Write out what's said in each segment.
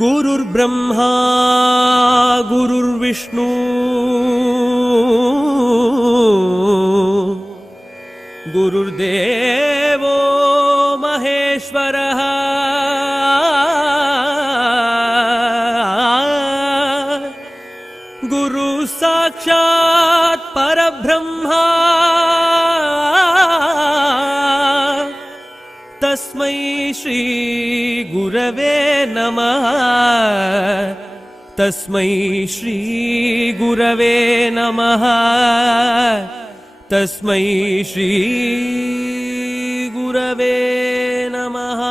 गुरुर्ब्रह्मा गुरुर्विष्णु गुरुर्देवो महेश्वरः गुरु साक्षात् परब्रह्मा तस्मै श्री गुरवे नमः तस्मै श्री गुरवे नमः तस्मै श्री गुरवे नमः।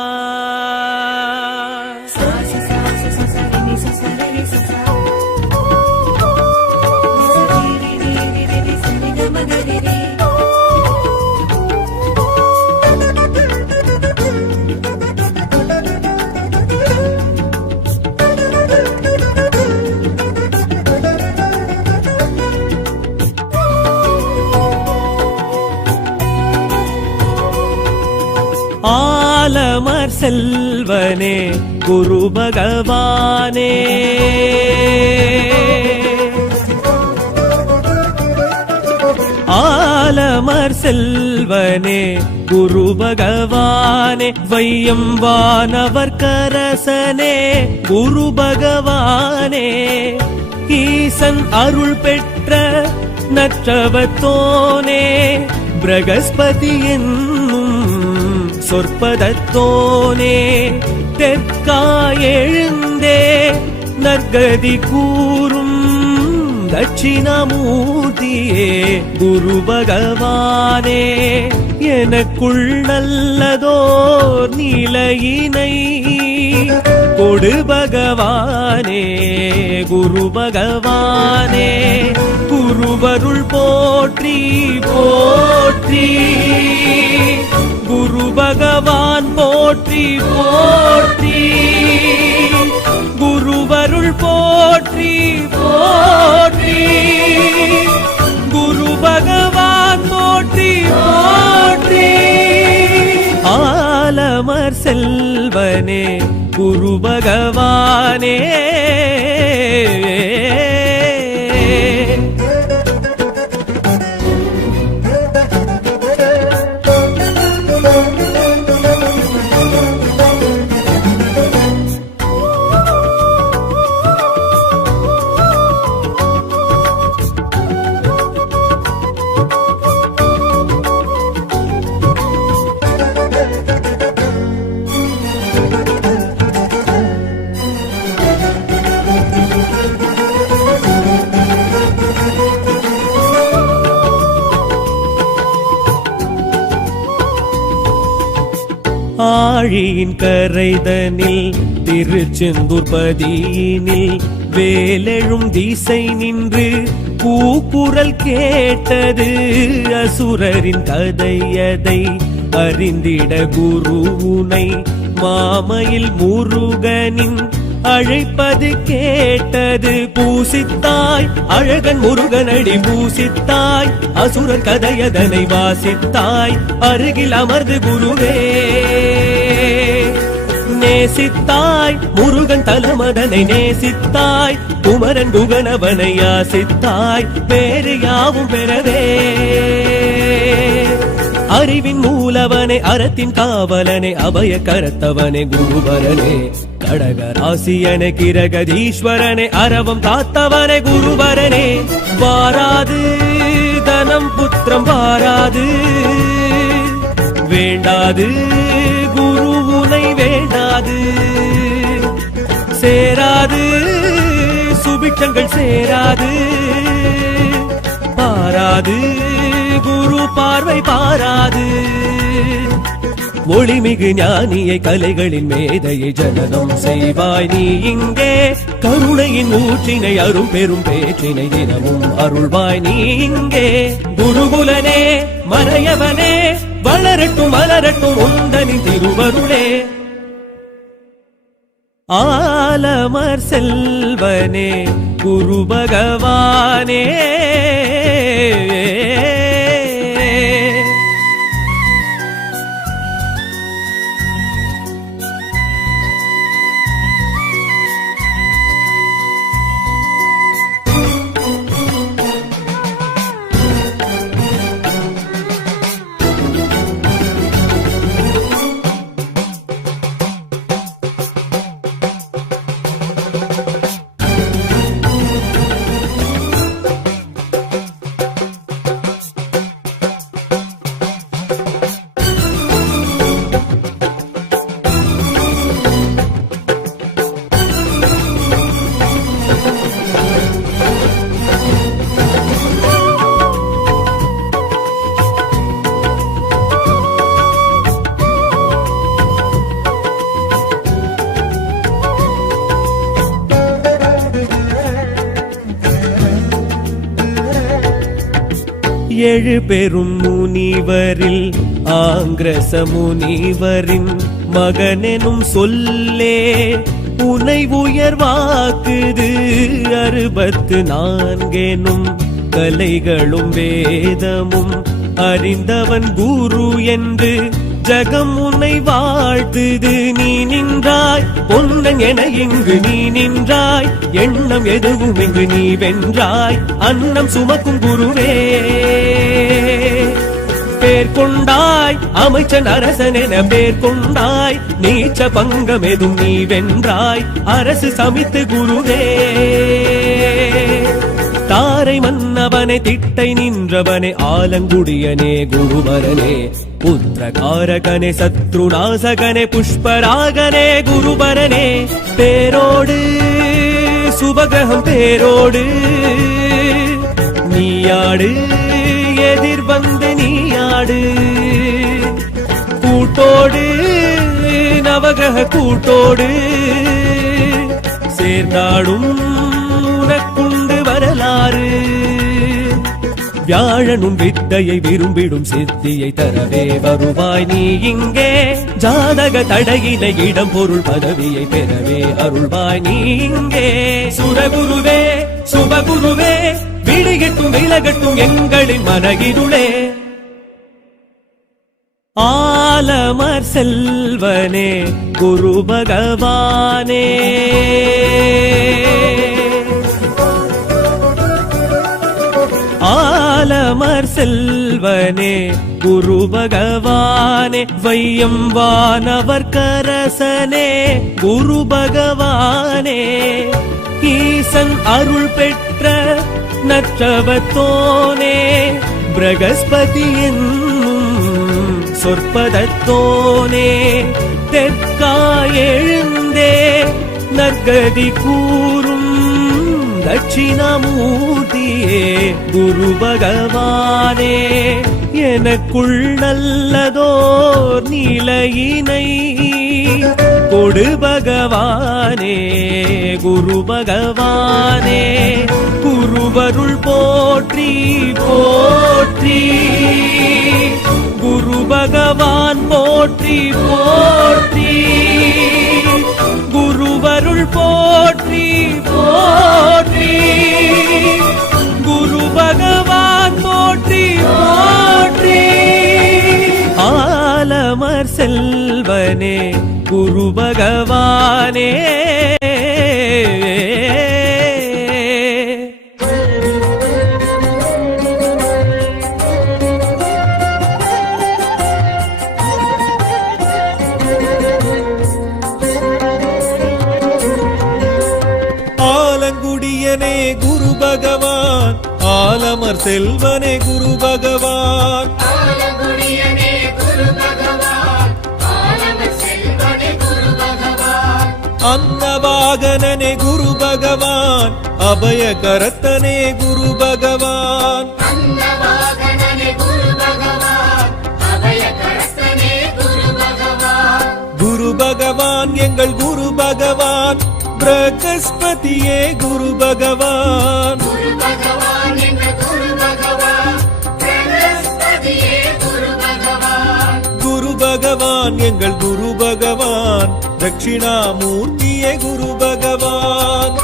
ஆலமர் செல்வனே குரு பகவானே ஆலமர் செல்வனே குரு பகவானே வையம் வானவர் கரசனே குரு பகவானே ஈசன் அருள் பெற்ற நற்றவத்தோனே பிரகஸ்பதி என்னும் சொற்பதத்தோனே தெற்காயெழுந்தே நற்கதி கூறும் தட்சிணாமூர்த்தியே குரு பகவானே எனக்குள் நல்லதோர் நிலையினை கொடு பகவானே குரு பகவானே குருவருள் போற்றி போற்றி குரு பகவான் போற்றி போற்றி குருவருள் போற்றி போற்றி குரு பகவான் போற்றி போற்றி ஆலமர் செல்வனே குரு பகவானே ஆழியின் கரைதனில் திருச்செந்தூர் பதியினில் வேலெழும் திசை நின்று கூக்குரல் கேட்டது அசுரரின் கதையதை அறிந்திட குருவுனை மாமையில் முருகனின் அழைப்பது கேட்டது பூசித்தாய் அழகன் முருகனடி பூசித்தாய் அசுரர் கதையதனை வாசித்தாய் அருகில் அமர்ந்து குருவே நேசித்தாய் முருகன் தலமதனை நேசித்தாய் குமரன் குகனவனை யாசித்தாய் வேறு யாவும் பெறவே அறிவின் மூலவனே அறத்தின் காவலனே அபய கரத்தவனே குருவரனே கடகராசியனே கிரகதீஸ்வரனே அரவம் காத்தவனே குருவரனே வாராது தனம் புத்திரம் வாராது வேண்டாது குருவுனை வேண்டாது சேராது சுபிட்சங்கள் சேராது பாராது குரு பார்வை பாராது ஒளிமிகு ஞானியை கலைகளின் மேதையை ஜனனம் செய்வாய் நீ இங்கே கருணையின் ஊற்றினை அரும் பெரும் பேற்றினை தினமும் அருள்வாய் நீ இங்கே குருகுலனே மறையவனே வளரட்டும் மலரட்டும் உந்தனின் திருவருளே ஆலமர் செல்வனே குரு பகவானே எழு பெரும் முனிவரில் ஆங்கிரச முனிவரின் மகனெனும் சொல்லே உனை உயர்வாக்குது 64 கலைகளும் வேதமும் அறிந்தவன் குரு என்று ஜகம் உன்னை வாழ்த்துது. நீ நின்றாய் பொன்னன் என இங்கு நீ நின்றாய், எண்ணம் எதுவும் இங்கு நீ வென்றாய். அன்னம் சுமக்கும் குருவே பேர் கொண்டாய், அமைச்சன் அரசன் என பேர் கொண்டாய். நீச்ச பங்கம் எதும் நீ வென்றாய், அரசு சமித்து குருவே. தாரை மன்னவனே திட்டை நின்றவனே ஆலங்குடியனே குருபரனே, புத்திரகாரகனே சத்ருநாசகனே புஷ்பராகனே குருபரனே. பேரோடு சுபகிரகம் பேரோடு நீயாடு, எதிர் வந்து நீயாடு. கூட்டோடு நவகிரக கூட்டோடு சேர்ந்தாடும் உனக்குண்டு வரலாறு. வியாழனும் வித்தையை விரும்பிடும் சித்தியை தரவே வருவாய் நீ இங்கே. ஜாதக தடையினை இடம் பொருள் பதவியை பெறவே அருள்வாய் நீ இங்கே. சுரகுருவே சுபகுருவே விடிகட்டும் விலகட்டும் எங்களின் மனகிருளே. ஆலமர் செல்வனே குரு பகவானே, ஆலமர் செல்வனே குரு பகவானே. வையம் வானவர் கரசனே குரு பகவானே. ஈசன் அருள் பெற்ற நற்றவத்தோனே, பிரகஸ்பதி என்னும் சொற்பதத்தோனே. தெற்காயெழுந்தே நற்கதி கூறும் தட்சிணாமூர்த்தியே குரு பகவானே. எனக்குள் நல்லதோர் நிலையினை கொடு பகவானே குரு பகவானே. குருவருள் போற்றி போற்றி, குரு பகவான் போற்றி போற்றி. குருவருள் போற்றி போற்றி, குரு பகவான் போற்றி போற்றி. ஆலமர் செல்வனே குரு பகவானே. ஆலங்குடியனே குரு பகவான், ஆலமர் செல்வனே குரு பகவான். அன்னவாகனனே குரு பகவான், அபய கரத்தனே குரு பகவான். குரு பகவான் எங்கள் குரு பகவான், பிரகஸ்பதியே குரு பகவான். குரு பகவான் எங்கள் குரு பகவான், தட்சிணாமூர்த்தியே குரு பகவான்.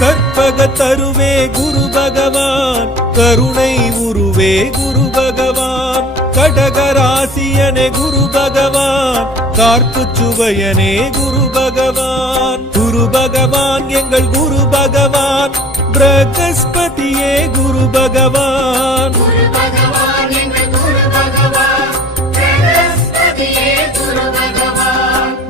கற்பகத்தருவே குரு பகவான், கருணை உருவே குரு பகவான். கடகராசியனே குரு பகவான், கார்ப்புச்சுவையனே குரு பகவான். குரு பகவான் எங்கள் குரு பகவான், பிரகஸ்பதியே குரு பகவான்.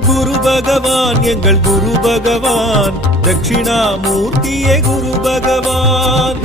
குரு பகவான் எங்கள் குரு பகவான், தட்சிணாமூர்த்தியே குரு பகவான்.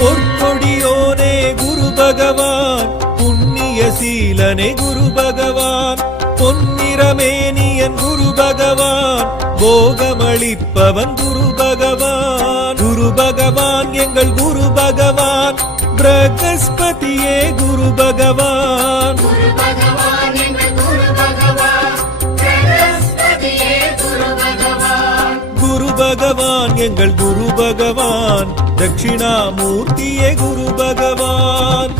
பொற்கொடியோனே குரு பகவான், புண்ணிய சீலனே குரு பகவான். பொன்னிறமேனிய என் குரு பகவான் போகமளிப்பவன் குரு பகவான் குரு பகவான் எங்கள் குரு பகவான் பிரகஸ்பதியே குரு பகவான் குரு பகவான் எங்கள் குரு பகவான் பிரகஸ்பதியே குரு பகவான் குரு பகவான் எங்கள் குரு பகவான் தட்சிணாமூர்த்தியே குரு பகவான்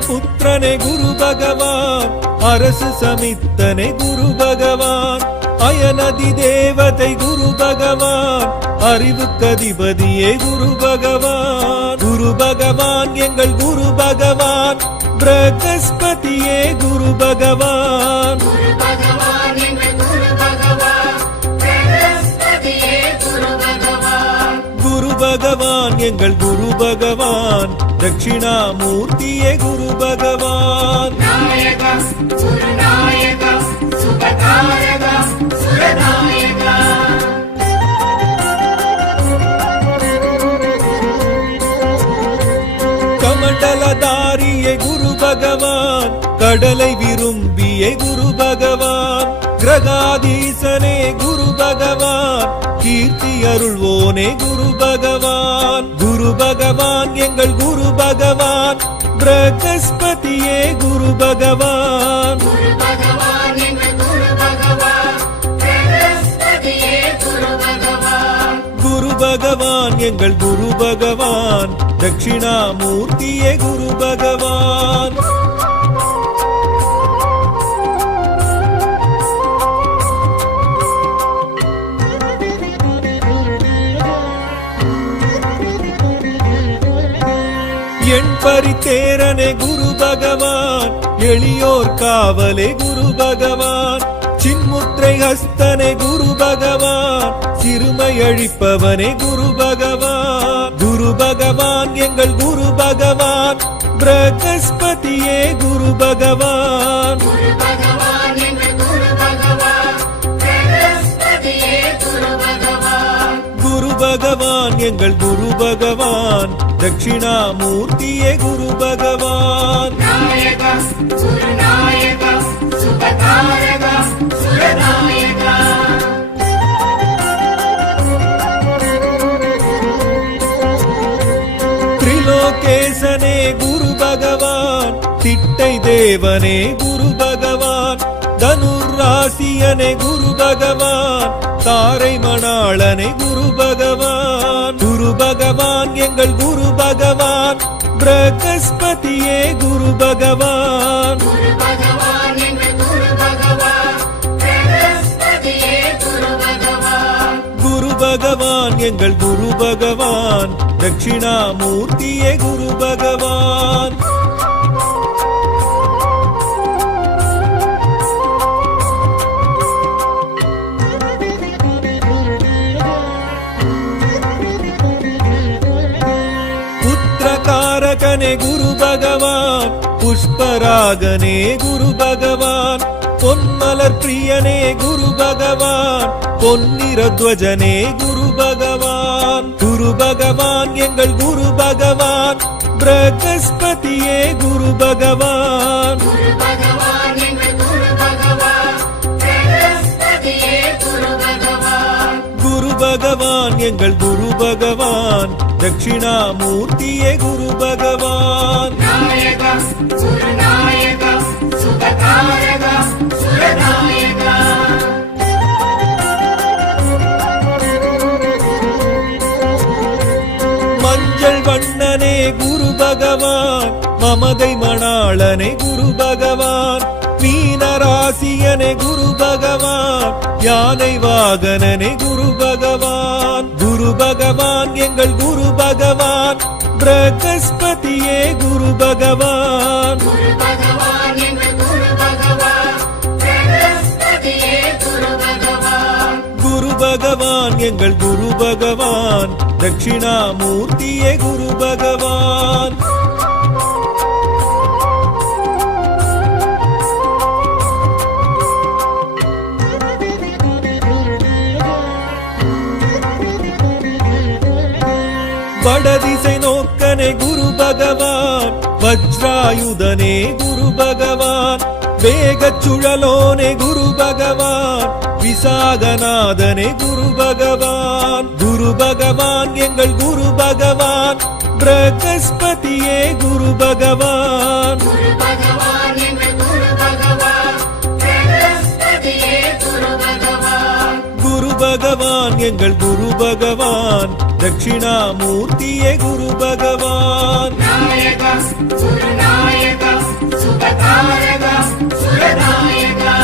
புத்திரனே குரு பகவான் அரசு சமித்தனே குரு பகவான் அயனதி தேவதை குரு பகவான் அறிவுக்கதிபதியே குரு பகவான் குரு பகவான் எங்கள் குரு பகவான் பிரகஸ்பதியே குரு பகவான் குரு பகவான் எங்கள் குரு பகவான் பிரகஸ்பதியே குரு பகவான் குரு பகவான் எங்கள் குரு பகவான் தட்சிணாமூர்த்தியே குரு பகவான் நாயகா சுரநாயகா சுபகாரகா சுரநாயகா கமண்டலதாரியே குரு பகவான் கடலை விரும்பியே குரு பகவான் கிரகாதீசனே குரு பகவான் கீர்த்தி அருள்வோனே குரு பகவான் குரு பகவான் எங்கள் குரு பகவான் பிரகஸ்பதியே குரு பகவான் குரு பகவான் எங்கள் குரு பகவான் பிரகஸ்பதியே குரு பகவான் குரு பகவான் எங்கள் குரு பகவான் தட்சிணாமூர்த்தியே குரு பகவான் என் பரித்தேரனே குரு பகவான் எளியோர் காவலே குரு பகவான் சின்முத்திரை ஹஸ்தனே குரு பகவான் சிறுமை அழிப்பவனே குரு பகவான் குரு பகவான் எங்கள் குரு பகவான் பிரகஸ்பதியே குரு பகவான் குரு பகவான் எங்கள் குரு பகவான் பிரகஸ்பதியே குரு பகவான் குரு பகவான் எங்கள் குரு பகவான் தட்சிணாமூர்த்தியே குரு பகவான் நாயகா சுரநாயகா சுபகாரகா சுரநாயகா திரிலோகேசனே குரு பகவான் திட்டை தேவனே குரு பகவான் தனுராசியனே குரு பகவான் தாரை மணாளனே குரு பகவான் குரு பகவான் எங்கள் குரு பகவான் பிரகஸ்பதியே குரு பகவான் குரு பகவான் எங்கள் குரு பகவான் பிரகஸ்பதியே குரு பகவான் குரு பகவான் எங்கள் குரு பகவான் தட்சிணாமூர்த்தியே குரு பகவான் புத்திரகாரகனே குரு பகவான் புஷ்பராகனே குரு பகவான் பொன்மலர் பிரியனே குரு பகவான் பொன்னிறத்வஜனே குரு பகவான் குரு பகவான் எங்கள் குரு பகவான் பிரகஸ்பதியே குரு பகவான் குரு பகவான் எங்கள் குரு பகவான் பிரகஸ்பதியே குரு பகவான் குரு பகவான் எங்கள் குரு பகவான் தட்சிணாமூர்த்தியே குரு பகவான் நாயகா சுரநாயகா சுபகாரகா சுரநாயகா மஞ்சள் வண்ணனே குரு பகவான் மமதை மணாளனே குரு பகவான் மீனராசியனே குரு பகவான் யானை வாகனனே குரு பகவான் குரு பகவான் எங்கள் குரு பகவான் பிரகஸ்பதியே குரு பகவான் குரு பகவான் எங்கள் குரு பகவான் பிரகஸ்பதியே குரு பகவான் குரு பகவான் எங்கள் குரு பகவான் தட்சிணாமூர்த்தியே குரு பகவான் வடதிசை நோக்கனே குரு பகவான், வஜ்ராயுதனே குரு பகவான், வேகச் சுழலோனே குரு பகவான், விசாகநாதனே குரு பகவான். குரு பகவான் எங்கள் குரு பகவான், பிரகஸ்பதியே குரு பகவான். குரு பகவான் எங்கள் குரு பகவான், பிரகஸ்பதியே குரு பகவான். குரு பகவான் எங்கள் குரு பகவான், தட்சிணாமூர்த்தியே குரு பகவான். நாயகா குருநாயகா சுபகாரகா சுரநாயகா.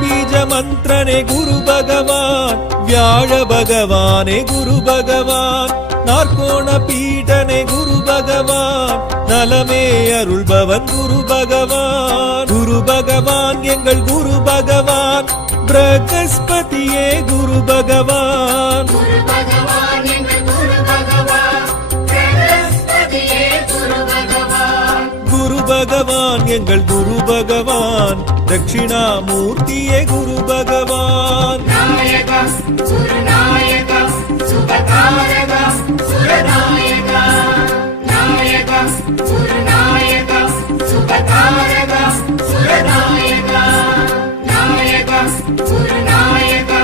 பீஜ மந்திரனே குரு பகவான், வியாழ பகவானே குரு பகவான், நாற்கோண பீடனே குரு பகவான், நலமே அருள்பவன் குரு பகவான். குரு பகவான் எங்கள் குரு பகவான், பிரகஸ்பதியே குரு பகவான். குரு பகவான் எங்கள் குரு பகவான், பிரகஸ்பதியே குரு பகவான். குரு பகவான் எங்கள் குரு பகவான், தட்சிணாமூர்த்தியே குரு பகவான். நாயகா குருநாயகா சுபகாரகா சுரநாயகா. நாயகா குருநாயகா சுபகாரகா சுரநாயகா. நாயகா குருநாயகா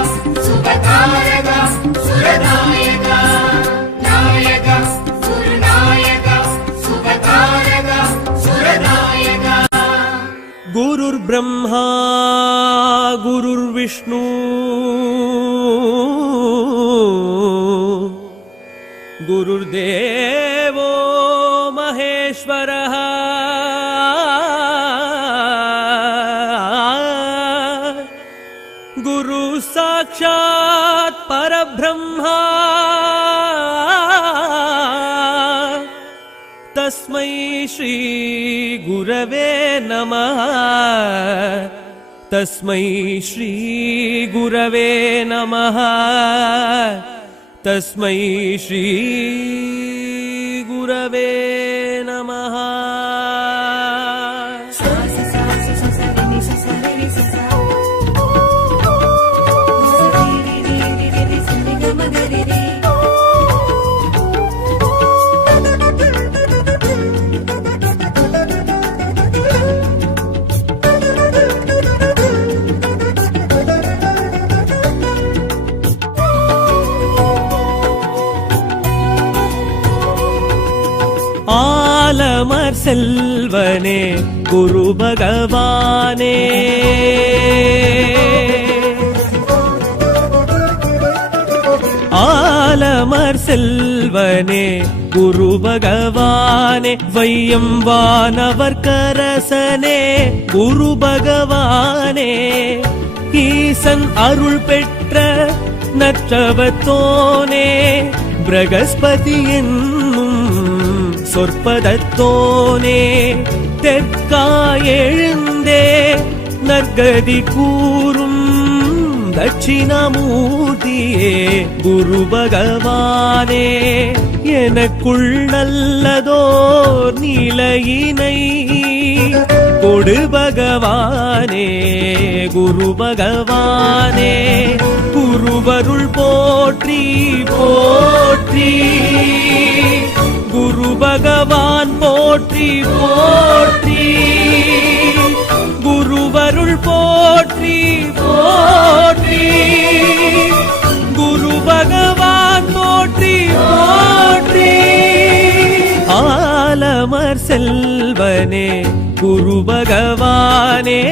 சுபகாரகா சுரநாயகா. நாயகா குருநாயகா சுபகாரகா சுரநாயகா. குருர் பிரம்மா குருர் விஷ்ணு குருர் தேவோ மகேஸ்வரः. குரு சாக்ஷாத் பரபிரம்மா தஸ்மை ஸ்ரீ குரவே நமः. தஸ்மை ஸ்ரீ குரவே நமः. தஸ்மை ஸ்ரீ குரவே நமः. ஆலமர் செல்வனே குரு பகவானே, ஆலமர் செல்வனே குரு பகவானே, வையம் வானவர் கரசனே குரு பகவானே, ஈசன் அருள் பெற்ற நற்றவத்தோனே, பிரகஸ்பதி என்னும் சொற்பதத்தோனே, தெற்காயெழுந்தே நற்கதி கூறும் தட்சிணாமூர்த்தியே குரு பகவானே, எனக்குள் நல்லதோர் நிலையினை கொடு பகவானே குரு பகவானே. குருவருள் போற்றி போற்றி, குரு பகவான் போற்றி போற்றி, குருவருள் போற்றி போற்றி, குரு பகவான் போற்றி போற்றி. ஆலமர் செல்வனே குரு பகவானே.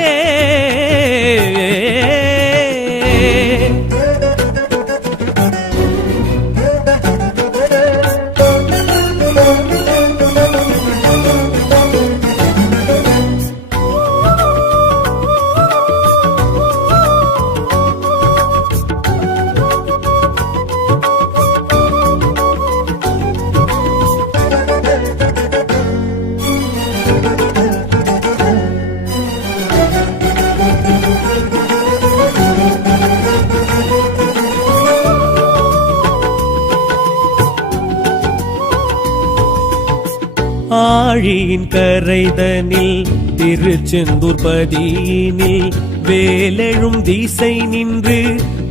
ஆழியின் கரைதனில் திருச்செந்தூர் பதியினில் வேலெழும் திசை நின்று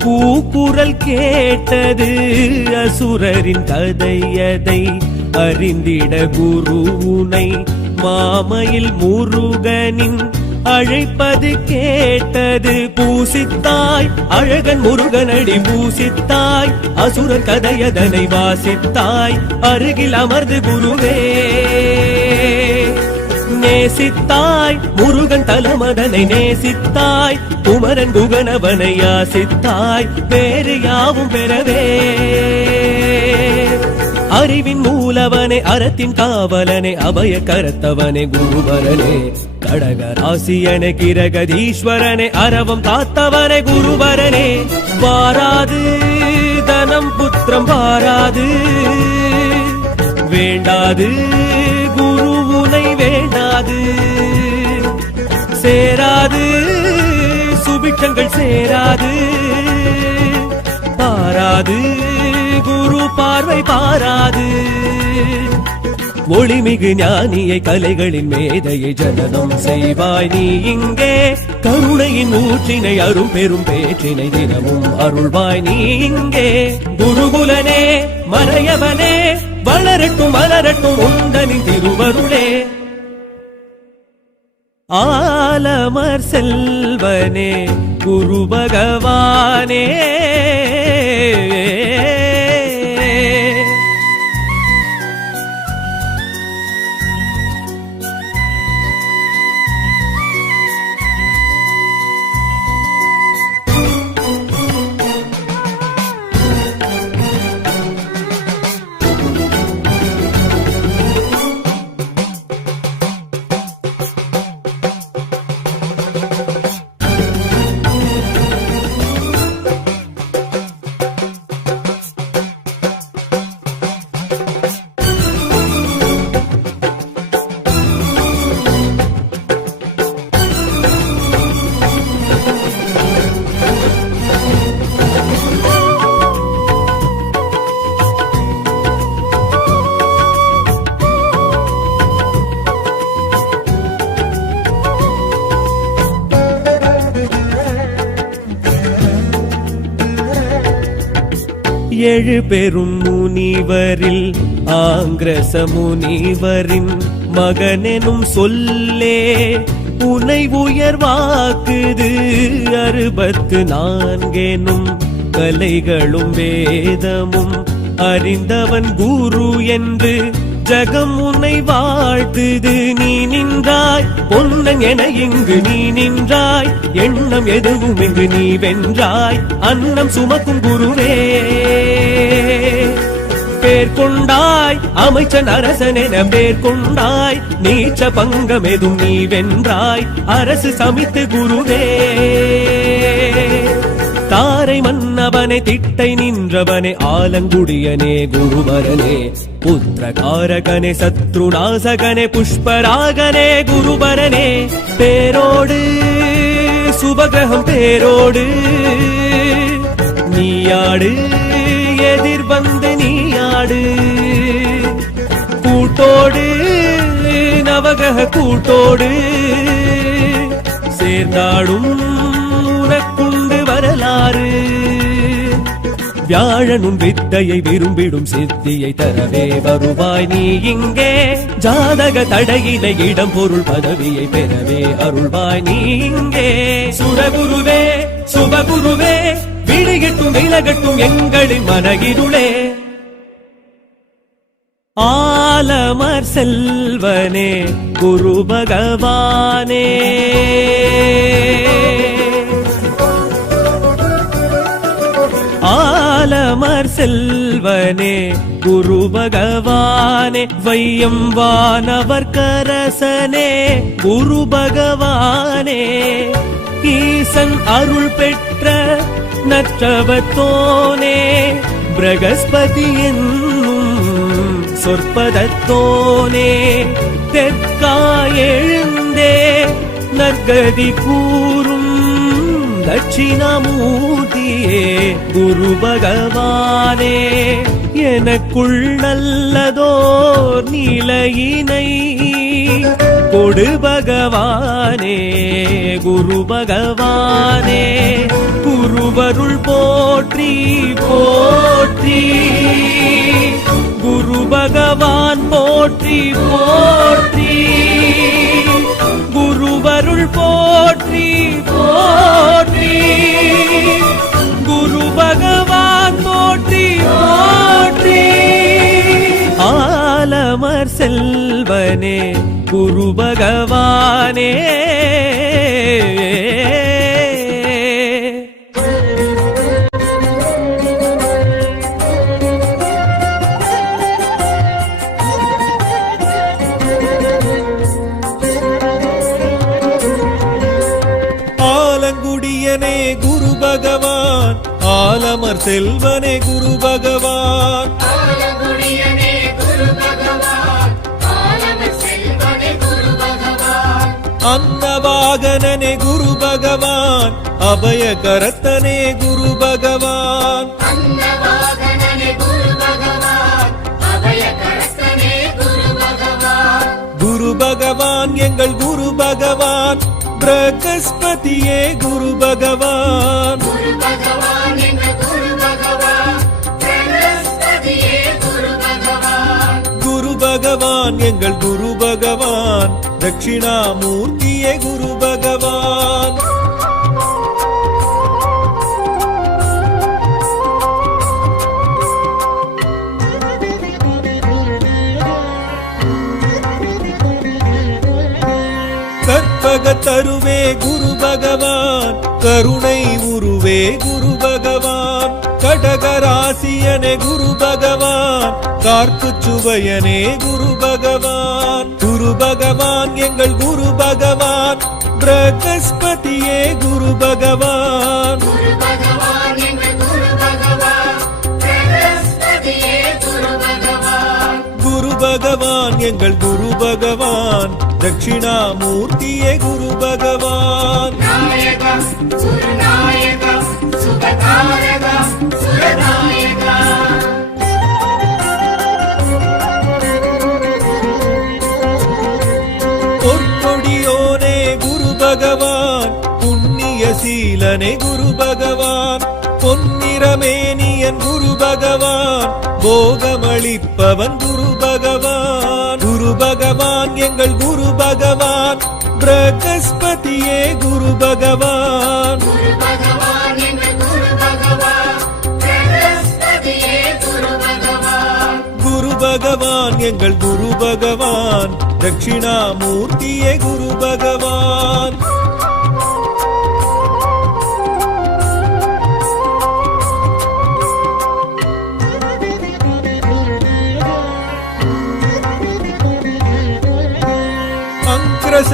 கூக்குரல் கேட்டது அசுரரின் கதையதை அறிந்திட குரு உனை மாமையில் முருகனின் அழைப்பது கேட்டது பூசித்தாய் அழகன் முருகனடி பூசித்தாய் அசுரன் கதையதனை வாசித்தாய் அருகில் அமர்ந்து குருவே நேசித்தாய் முருகன் தலமதனை நேசித்தாய் குமரன் குகனவனை யாசித்தாய் வேறு யாவும் பெறவே அறிவின் மூலவனே அறத்தின் காவலனே அபய கரத்தவனே குருவரனே கடகராசியனே கிரகதீஸ்வரனே அரவம் காத்தவனே குருவரனே வாராது தனம் புத்திரம் வாராது வேண்டாது குரு உனை வேண்டாது சேராது சுபிட்சங்கள் சேராது பாராது குரு பார்வை பாராது ஒளிமிகு ஞானியை கலைகளின் மேதையை ஜனனம் செய்வாய் நீ இங்கே கருணையின் ஊற்றினை அரும் பெரும் பேற்றினை தினமும் அருள்வாய் நீ இங்கே குருகுலனே மறையவனே வளரட்டும் மலரட்டும் உந்தனின் திருவருளே ஆலமர் செல்வனே குரு பகவானே ஏழு பெரும் முனிவரில் ஆங்கிரச முனிவரின் மகனெனும் சொல்லே உனை உயர்வாக்குது 64 கலைகளும் வேதமும் அறிந்தவன் குரு என்று ஜகம் உன்னை வாழ்த்துது நீ நின்றாய் பொன்னன் என இங்கு நீ நின்றாய் எண்ணம் எதுவும் இங்கு நீ வென்றாய் அன்னம் சுமக்கும் குருவே பேர் கொண்டாய் அமைச்சன் அரசன் என பேர் கொண்டாய் நீச்ச பங்கம் எதும் நீ வென்றாய் அரசு சமித்து குருவே தாரை மன்னவனே திட்டை நின்றவனே ஆலங்குடியனே குருவரனே புத்திரகாரகனே சத்ருநாசகனே புஷ்பராகனே குருவரனே பேரோடு சுபகிரகம் பேரோடு நீயாடு எதிர் வந்து நீயாடு கூட்டோடு நவகிரக கூட்டோடு சேர்ந்தாடும் உனக்குண்டு வரலாறு வியாழனும் வித்தையை விரும்பிடும் சித்தியை தரவே வருவாய் நீ இங்கே ஜாதக தடையினை இடம் பொருள் பதவியை பெறவே அருள்வாய் நீ இங்கே சுரகுருவே சுபகுருவே விழிகட்டும் விலகட்டும் எங்களின் மனகிருளே ஆலமர் செல்வனே குரு பகவானே ஆலமர் செல்வனே குரு பகவானே வையம் வானவர் கரசனே குரு பகவானே ஈசன் அருள் பெற்ற நற்றவத்தோனே பிரகஸ்பதி என்னும் சொற்பதத்தோனே தெற்காய் எழுந்தே நற்கதி கூறும் தட்சிணாமூர்த்தியே குரு பகவானே எனக்குள் நல்லதோர் நிலையினை கொடு பகவானே குரு பகவானே குருவருள் போற்றி போற்றி குரு பகவான் போற்றி போற்றி குருவருள் போற்றி போற்றி குரு பகவான் போற்றி போற்றி ஆலமர் செல்வனே குரு பகவானே ஆலங்குடியனே குரு பகவான் ஆலமர் செல்வனே குரு பகவான் ஆலங்குடியனே குரு பகவான் ஆலமர் செல்வனே குரு பகவான் அன்னவாகனனே குரு பகவான் அபயகரத்தனே குரு பகவான் அன்னவாகனனே குரு பகவான் அபயகரத்தனே குரு பகவான் குரு பகவான் எங்கள் குரு பகவான் பிரகஸ்பதியே குரு பகவான் குரு பகவான் எங்கள் குரு பகவான் பிரகஸ்பதியே குரு பகவான் குரு பகவான் எங்கள் குரு பகவான் தட்சிணாமூர்த்தியே குரு பகவான் கற்பகத்தருவே குரு பகவான் கருணை உருவே குரு பகவான் கடகராசியனே குரு பகவான் கார்க்குச் சுவையனே குரு பகவான் குரு பகவான் எங்கள் குரு பகவான் பிரகஸ்பதியே குரு பகவான் குரு பகவான் எங்கள் குரு பகவான் பிரகஸ்பதியே குரு பகவான் குரு பகவான் எங்கள் குரு பகவான் தட்சிணாமூர்த்தியே குரு பகவான் நாயகா சுரநாயகா சுபகாரகா சுரநாயகா பொற்கொடியோனே குரு பகவான் புண்ணிய சீலனே குரு பகவான் பொன்னிறமேனியன் குரு பகவான் போகமளிப்பவன் குரு பகவான் குரு பகவான் எங்கள் குரு பகவான் பிரகஸ்பதியே குரு பகவான் குரு பகவான் எங்கள் குரு பகவான் பிரகஸ்பதியே குரு பகவான் குரு பகவான் எங்கள் குரு பகவான் தட்சிணாமூர்த்தியே குரு பகவான்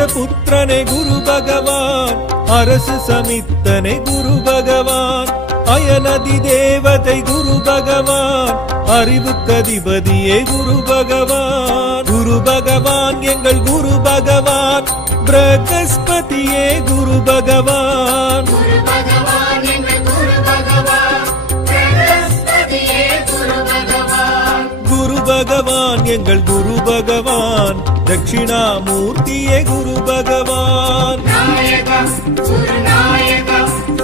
புத்திரனே குரு பகவான் அரசு சமித்தனே குரு பகவான் அயனதி தேவதை குரு பகவான் அறிவுக்கதிபதியே குரு பகவான் குரு பகவான் எங்கள் குரு பகவான் பிரகஸ்பதியே குரு பகவான் குரு பகவான் எங்கள் குரு பகவான் பிரகஸ்பதியே குரு பகவான் குரு பகவான் எங்கள் குரு பகவான் தட்சிணாமூர்த்தியே குரு பகவான் நாயகா சுரநாயகா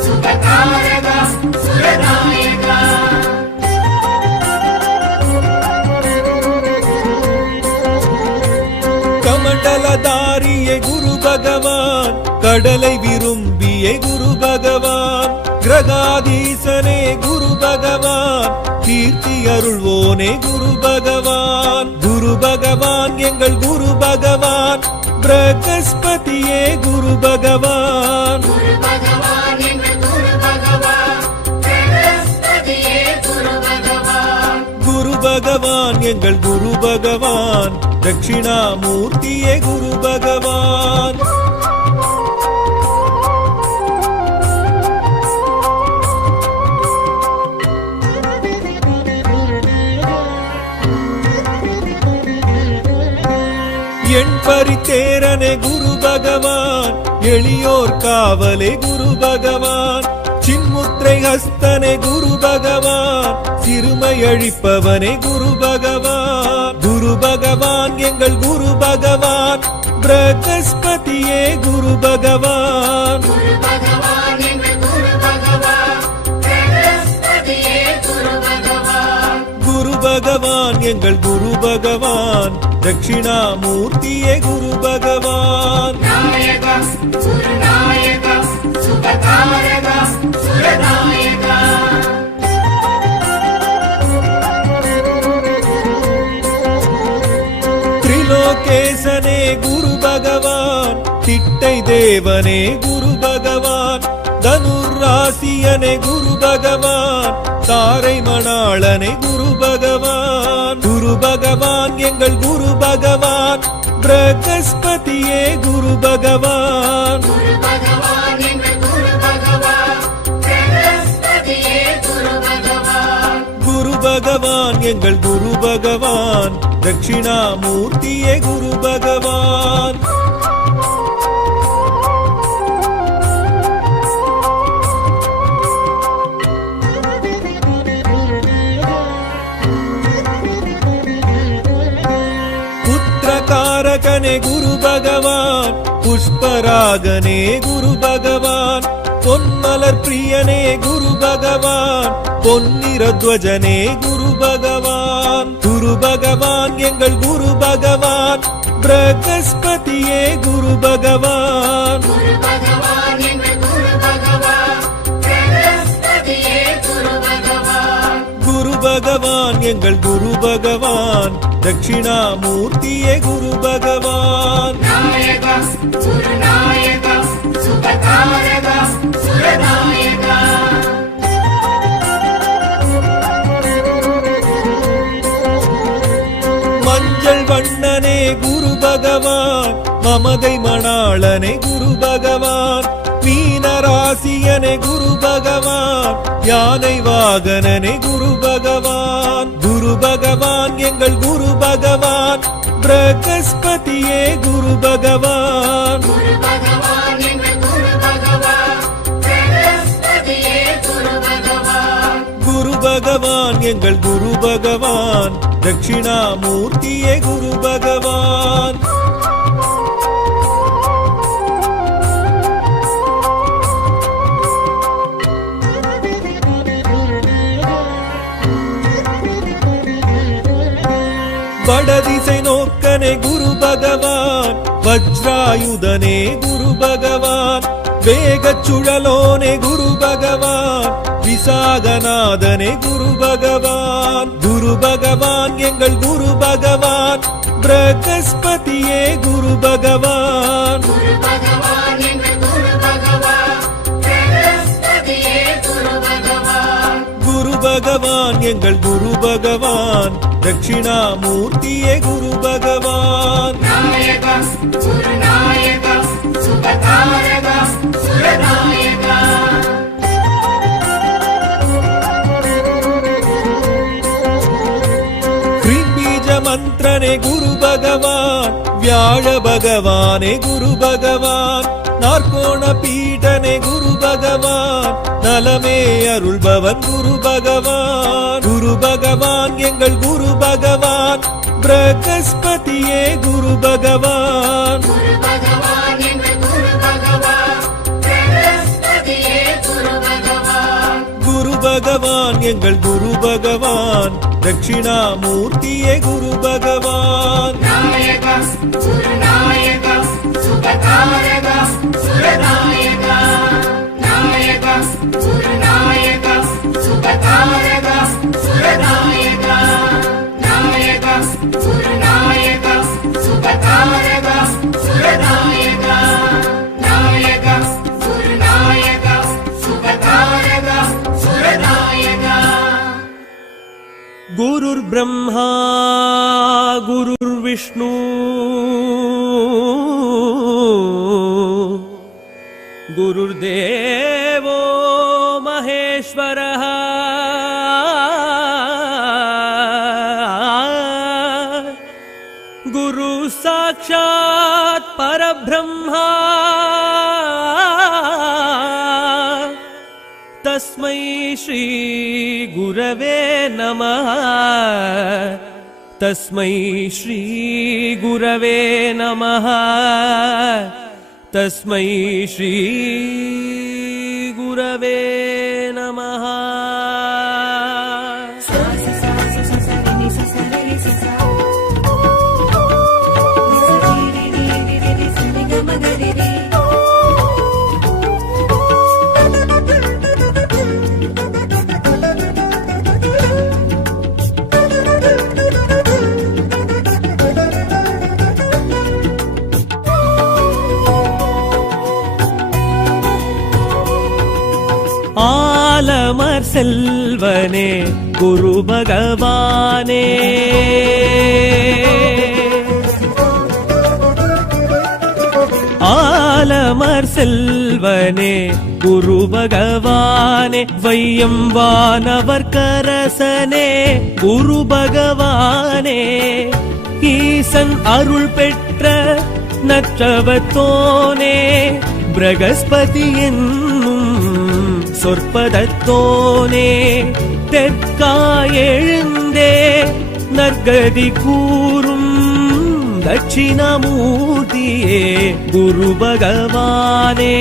சுபகாரகா சுரநாயகா கமண்டலதாரியே குரு பகவான் கடலை விரும்பியே குரு பகவான் கிரகாதீசனே குரு பகவான் கீர்த்தி அருள்வோனே குரு பகவான் குரு பகவான் எங்கள் குரு பகவான் பிரகஸ்பதியே குரு பகவான் குரு பகவான் எங்கள் குரு பகவான் பிரகஸ்பதியே குரு பகவான் குரு பகவான் எங்கள் குரு பகவான் தட்சிணாமூர்த்தியே குரு பகவான் என் பரித்தேரனே குரு பகவான் எளியோர் காவலே குரு பகவான் சின்முத்திரை ஹஸ்தனே குரு பகவான் சிறுமை அழிப்பவனே குரு பகவான் குரு பகவான் எங்கள் குரு பகவான் பிரகஸ்பதியே குரு பகவான் குரு பகவான் எங்கள் குரு பகவான் பிரகஸ்பதியே குரு பகவான் குரு பகவான் எங்கள் குரு பகவான் தட்சிணாமூர்த்தியே குரு பகவான் நாயகா சுரநாயகா சுபகாரகா சுரநாயகா திரிலோகேசனே குரு பகவான் திட்டை தேவனே குரு பகவான் தனுராசியனே குரு பகவான் தாரை மணாளனே குரு பகவான் குரு பகவான் எங்கள் குரு பகவான் பிரகஸ்பதியே குரு பகவான் குரு பகவான் எங்கள் குரு பகவான் பிரகஸ்பதியே குரு பகவான் குரு பகவான் எங்கள் குரு பகவான் தட்சிணாமூர்த்தியே குரு பகவான் புத்திரகாரகனே குரு பகவான் புஷ்பராகனே குரு பகவான் பொன்மலர் பிரியனே குரு பகவான் பொன்னிறத்வஜனே குரு பகவான் குரு பகவான் எங்கள் குரு பகவான் பிரகஸ்பதியே குரு பகவான் குரு பகவான் எங்கள் குரு பகவான் பிரகஸ்பதியே குரு பகவான் குரு பகவான் எங்கள் குரு பகவான் தட்சிணாமூர்த்தியே குரு பகவான் நாயகா சுரநாயகா சுபகாரகா சுரநாயகா மஞ்சள் வண்ணனே குரு பகவான் மமதை மணாளனே குரு பகவான் மீனராசியனே குரு பகவான் யானை வாகனனே குரு பகவான் குரு பகவான் எங்கள் குரு பகவான் பிரகஸ்பதியே குரு பகவான் குரு பகவான் எங்கள் குரு பகவான் பிரகஸ்பதியே குரு பகவான் குரு பகவான் எங்கள் குரு பகவான் தட்சிணாமூர்த்தியே குரு பகவான் வடதிசை நோக்கனே குரு பகவான் வஜ்ராயுதனே குரு பகவான் வேகச் சுழலோனே குரு பகவான் விசாகநாதனே குரு பகவான் குரு பகவான் எங்கள் குரு பகவான் பிரகஸ்பதியே குரு பகவான் குரு பகவான் எங்கள் குரு பகவான் பிரகஸ்பதியே குரு பகவான் குரு பகவான் எங்கள் குரு பகவான் தட்சிணாமூர்த்தியே குரு பகவான் நாயகா சுரநாயகா சுபகாரகா சுரநாயகா பீஜ மந்திரனே குரு பகவான் வியாழ பகவானே குரு பகவான் நாற்கோண பீடனே குரு பகவான் நலமே அருள்பவன் குரு பகவான் குரு பகவான் எங்கள் குரு பகவான் பிரகஸ்பதியே குரு பகவான் குரு பகவான் எங்கள் குரு பகவான் பிரகஸ்பதியே குரு பகவான் குரு பகவான் எங்கள் குரு பகவான் தட்சிணாமூர்த்தியே குரு பகவான் நாயகா சுரநாயகா சுபகாரகா சுரநாயகா நாயகா சுரநாயகா சுபகாரகா சுரநாயகா நாயகா சுரநாயகா சுபகாரகா சுரநாயகா நாயகா சுரநாயகா சுபகாரகா சுரநாயகா குருர் பிரம்மா குருர் விஷ்ணு குருர் தேவோ மகேஸ்வரः குரு சாக்ஷாத் பரபிரம்மா தஸ்மை ஸ்ரீ குரவே நமः तस्मै श्री गुरवे नमः तस्मै श्री गुरवे नमः ஆலமர் செல்வனே குரு பகவானே ஆலமர் செல்வனே குரு பகவானே வையம் வானவர் கரசனே குரு பகவானே ஈசன் அருள் பெற்ற நற்றவத்தோனே பிரகஸ்பதி என்னும் சொற்பதத்தோனே தெற்காயெழுந்தே நற்கதி கூறும் தட்சிணாமூர்த்தியே குரு பகவானே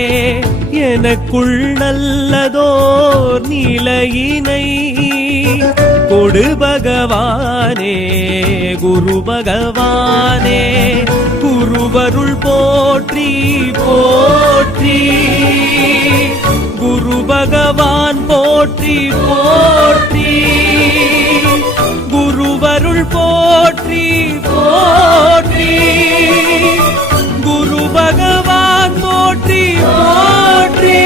எனக்குள் நல்லதோர் நிலையினை கொடு பகவானே குரு பகவானே குருவருள் போற்றி போற்றி குரு பகவான் போற்றி போற்றி குருவருள் போற்றி போற்றி குரு பகவான் போற்றி போற்றி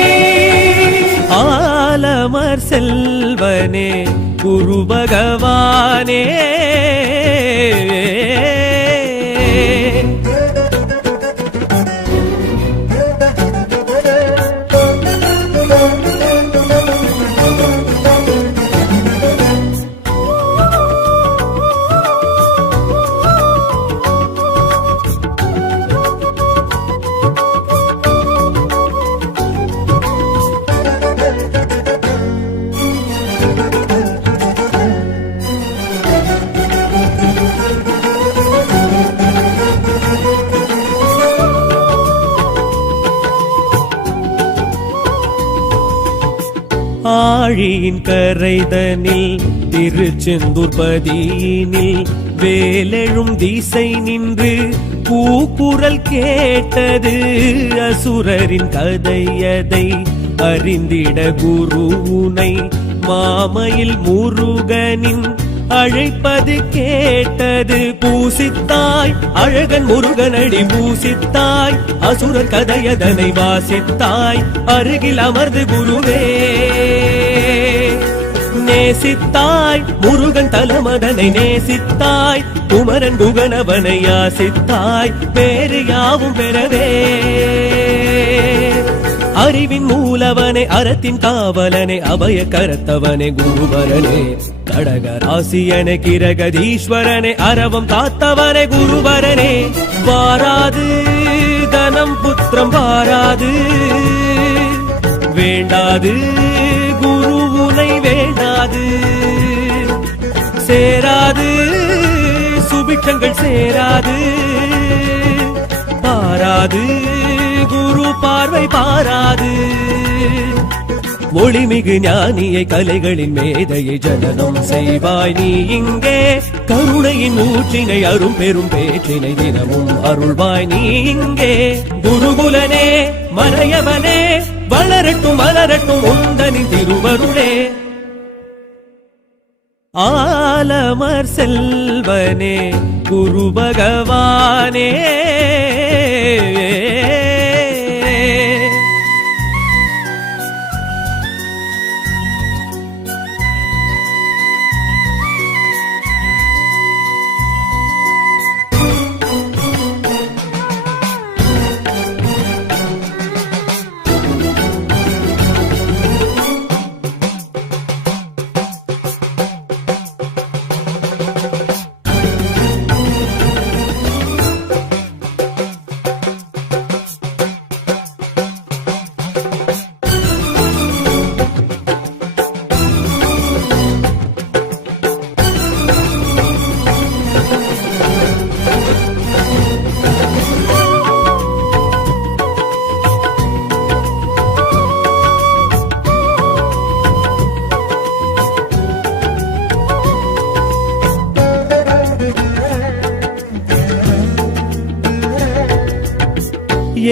ஆலமர் செல்வனே குரு பகவானே ஆழியின் கரைதனில் திருச்செந்தூர் பதியினில் வேலெழும் திசை நின்று கூக்குரல் கேட்டது அசுரரின் கதையதை அறிந்திட குருவுனை மாமையில் முருகனின் அழைப்பது கேட்டது பூசித்தாய் அழகன் முருகனடி பூசித்தாய் அசுரர் கதையதனை வாசித்தாய் அருகில் அமர்ந்து குருவே நேசித்தாய் முருகன் தலமதனை நேசித்தாய் குமரன் குகனவனை யாசித்தாய் பேரு யாவும் பெறவே அறிவின் மூலவனே அறத்தின் காவலனே அபய கரத்தவனே குருவரனே கடகராசியனே கிரகதீஸ்வரனே அரவம் காத்தவனே குருவரனே வாராது தனம் புத்திரம் வாராது வேண்டாது குருவுனை வேண்டாது சேராது சுபிட்சங்கள் சேராது பாராது குரு பார்வை பாராது ஒளிமிகு ஞானியை கலைகளின் மேதையை ஜனனம் செய்வாய் நீ இங்கே கருணையின் ஊற்றினை அரும் பெரும் பேற்றினை தினமும் அருள்வாய் நீ இங்கே குருகுலனே மறையவனே வளரட்டும் மலரட்டும் உந்தனின் திருவருளே ஆலமர் செல்வனே குரு பகவானே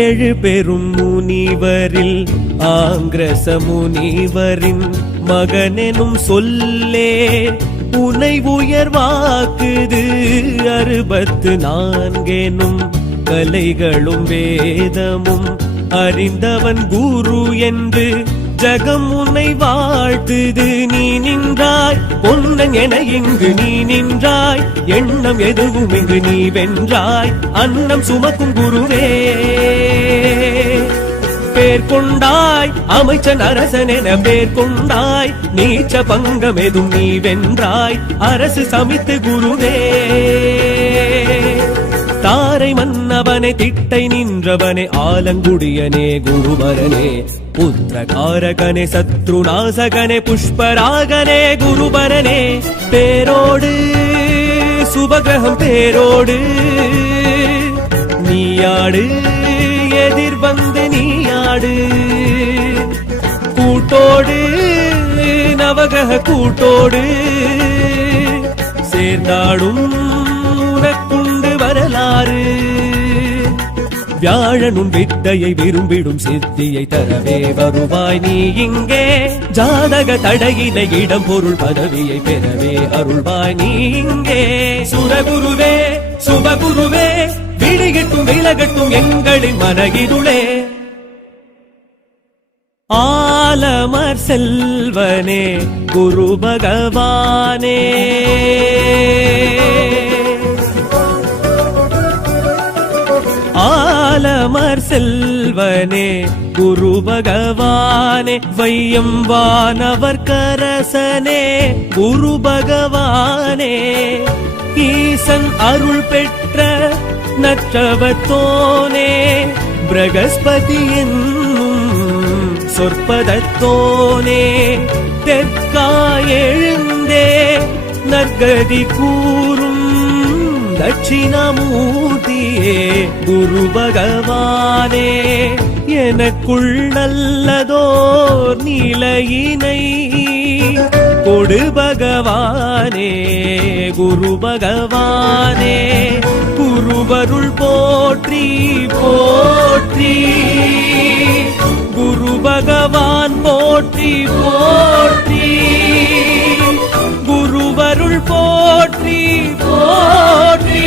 எழு பெரும் முனிவரில் ஆங்கிரச முனிவரின் மகனெனும் சொல்லே உனை உயர்வாக்குது 64 கலைகளும் வேதமும் அறிந்தவன் குரு என்று ஜகம் உன்னை வாழ்த்துது. நீ நின்றாய் பொன்னன் என இங்கு நீ நின்றாய், எண்ணம் எதுவும் இங்கு நீ வென்றாய். அன்னம் சுமக்கும் குருவே பேர் கொண்டாய், அமைச்சன் அரசன் என பேர் கொண்டாய். நீச்ச பங்கம் எதுவும் நீ வென்றாய், அரசு சமித்து குருவே. தாரை மன்னவனே திட்டை நின்றவனே ஆலங்குடியனே குருபரனே, புத்திரகாரகனே சத்ருநாசகனே புஷ்பராகனே குருபரனே. பேரோடு சுபகிரகம் பேரோடு நீயாடு, எதிர் வந்து நீயாடு. கூட்டோடு நவகிரக கூட்டோடு சேர்ந்தாடும் உனக்குண்டு வரலாறு. வியாழனும் வித்தையை விரும்பிடும் சித்தியை தரவே வருவாய் நீ இங்கே. ஜாதக தடையினை இடம் பொருள் பதவியை பெறவே அருள்வாய் நீ இங்கே. சுரகுருவே சுபகுருவே விழிகட்டும் விலகட்டும் எங்களின் மனகிருளே. ஆலமர் செல்வனே குரு பகவானே, ஆலமர் செல்வனே குரு பகவானே. வையம் வானவர் கரசனே குரு பகவானே. ஈசன் அருள் பெற்ற நற்றவத்தோனே, பிரகஸ்பதி என்னும் சொற்பதத்தோனே. தெற்காய் எழுந்தே நற்கதி கூறும் தட்சிணாமூர்த்தியே குரு பகவானே. எனக்குள் நல்லதோர் நிலையினை கொடு பகவானே குரு பகவானே. குருவருள் போற்றி போற்றி, குரு பகவான் போற்றி போற்றி. குருவருள் போற்றி போற்றி,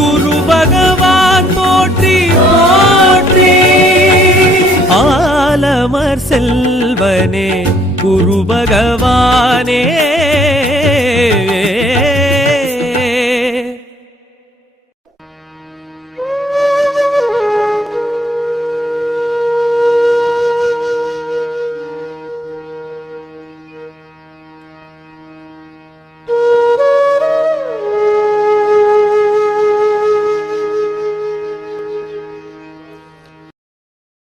குரு பகவான் போற்றி போற்றி. ஆலமர் செல்வனே குரு பகவானே.